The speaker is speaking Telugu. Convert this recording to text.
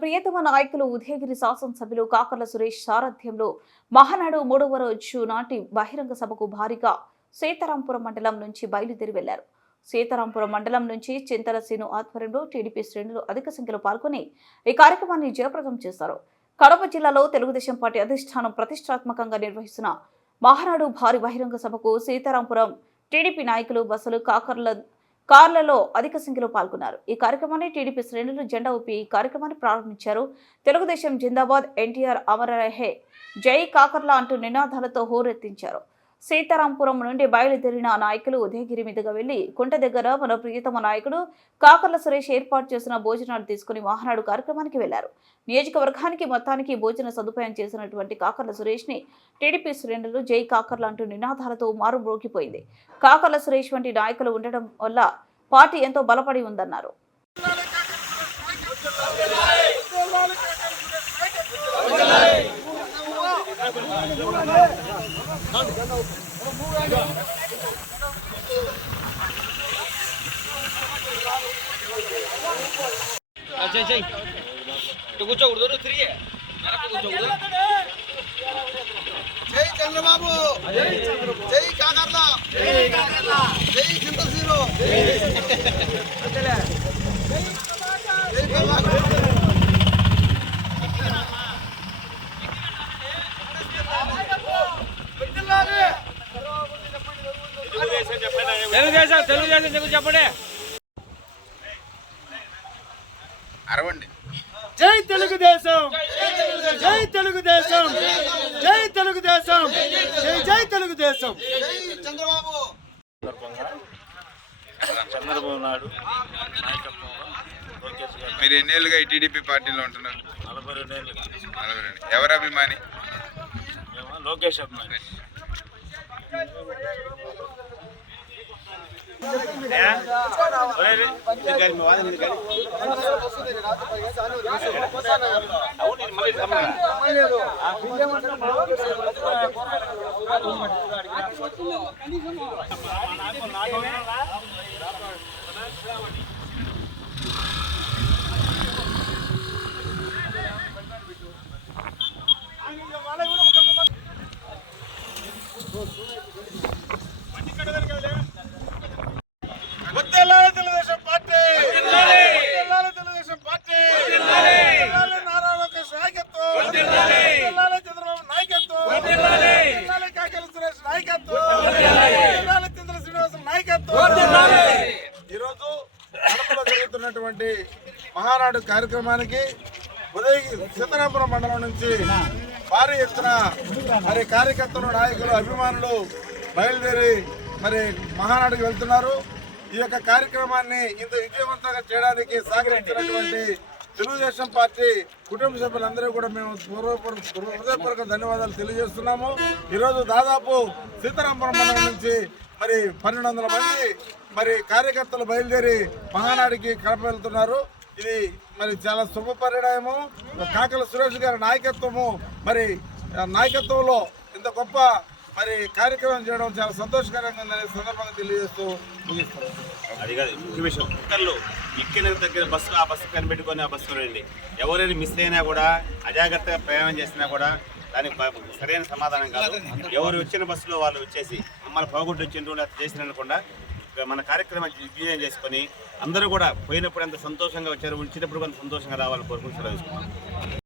ప్రియతమ నాయకులు ఉదయగిరి శాసనసభ్యులు కాకర్ల సురేష్ సారథ్యంలో మహానాడు మూడవ రోజు నాటి బహిరంగ సభకు భారీగా సీతారాంపురం మండలం నుంచి బయలుదేరి వెళ్ళారు. సీతారాంపురం మండలం నుంచి చింతల ఆధ్వర్యంలో టీడీపీ శ్రేణులు అధిక సంఖ్యలో పాల్గొని ఈ కార్యక్రమాన్ని జయప్రదం చేశారు. కడప జిల్లాలో తెలుగుదేశం పార్టీ అధిష్టానం ప్రతిష్టాత్మకంగా నిర్వహిస్తున్న మహానాడు భారీ బహిరంగ సభకు సీతారాంపురం టీడీపీ నాయకులు బస్సులు కాకర్ల కార్లలో అధిక సంఖ్యలో పాల్గొన్నారు. ఈ కార్యక్రమాన్ని టీడీపీ శ్రేణులు జెండా ఊపి ఈ కార్యక్రమాన్ని ప్రారంభించారు. తెలుగుదేశం జిందాబాద్ ఎన్టీఆర్ అమరహే జై కాకర్ల అంటూ నినాదాలతో హోరెత్తించారు. సీతారాంపురం నుండి బయలుదేరిన నాయకులు ఉదయగిరి మీదుగా వెళ్ళి కుంట దగ్గర మన ప్రియతమ నాయకుడు కాకర్ల సురేష్ ఏర్పాటు చేసిన భోజనాలు తీసుకుని వాహనాడు కార్యక్రమానికి వెళ్ళారు. నియోజకవర్గానికి మొత్తానికి భోజన సదుపాయం చేసినటువంటి కాకర్ల సురేష్ని టీడీపీ శ్రేణులు జై కాకర్ల అంటూ నినాదాలతో మారుమ్రోగిపోయింది. కాకర్ల సురేష్ వంటి నాయకులు ఉండడం వల్ల పార్టీ ఎంతో బలపడి ఉందన్నారు. కూర్చోకూడదు తిరిగి జై చంద్రబాబు. జై జై జై కాకర్లా జై తెలుగుదేశం తెలుగుదేశం తెలుగు చెప్పండి అరవండి జై తెలుగుదేశం జై తెలుగుదేశం జై తెలుగుదేశం జై జై తెలుగుదేశం జై చంద్రబాబు చంద్రబాబు నాయుడు నాయకత్వంలో లోకేష్ గారు. మీరు ఎన్నేళ్ళుగా ఈ టీడీపీ పార్టీలో ఉంటున్నారు? నలభై రెండేళ్ళు నలభై రెండు. ఎవరు అభిమాని? మేము లోకేష్ అభిమాని. వద్దెల్లాలి తెలుగుదేశం పార్టీ! వద్దెల్లాలి తెలుగుదేశం పార్టీ! వద్దెల్లాలి నారా లోకేష్ నాయకత్వం! వద్దెల్లాలి చంద్రబాబు నాయకత్వం! వద్దెల్లాలి కాకల సురేష్ నాయకత్వం! వద్దెల్లాలి చంద్ర శ్రీనివాస నాయకత్వం! ఈరోజు కడపలో జరుగుతున్నటువంటి మహానాడు కార్యక్రమానికి ఉదయగిరి సీతారాపురం మండలం నుంచి భారీ ఎత్తున మరి కార్యకర్తలు నాయకులు అభిమానులు బయలుదేరి మరి మహానాడుకు వెళ్తున్నారు. ఈ యొక్క కార్యక్రమాన్ని ఇంత విజయవంతంగా చేయడానికి సహకరించినటువంటి తెలుగుదేశం పార్టీ కుటుంబ సభ్యులందరూ కూడా మేము పూర్వపూర్వ హృదయపూర్వక ధన్యవాదాలు తెలియజేస్తున్నాము. ఈరోజు దాదాపు సీతారామపురం మండలం నుంచి మరి పన్నెండు వందల మంది మరి కార్యకర్తలు బయలుదేరి మహానాడికి కలప వెళ్తున్నారు. ఇది మరి చాలా శుభ పరిణామము. కాకల సురేష్ గారి నాయకత్వము. మరి నాయకత్వంలో ఇంత గొప్ప మరి కార్యక్రమం చేయడం చాలా సంతోషకరంగా ఉందనే సందర్భంగా తెలియజేస్తూ ముగిస్తాను అది కాదు ముఖ్య విషయం కుక్కర్లు ఎక్కిన దగ్గర బస్సు ఆ బస్సు కనిపెట్టుకొని ఆ బస్సులో వెళ్ళి ఎవరైనా మిస్ అయినా కూడా అజాగ్రత్తగా ప్రయాణం చేసినా కూడా దానికి సరైన సమాధానం కాదు. ఎవరు వచ్చిన బస్సులో వాళ్ళు వచ్చేసి మమ్మల్ని పోగొట్టు వచ్చిండ్రు చేసిన అనుకుండా మన కార్యక్రమం విజయం చేసుకొని అందరూ కూడా పోయినప్పుడు ఎంత సంతోషంగా వచ్చారు ఉంచినప్పుడు కొంత సంతోషంగా రావాలని కోరుకుని సెలవు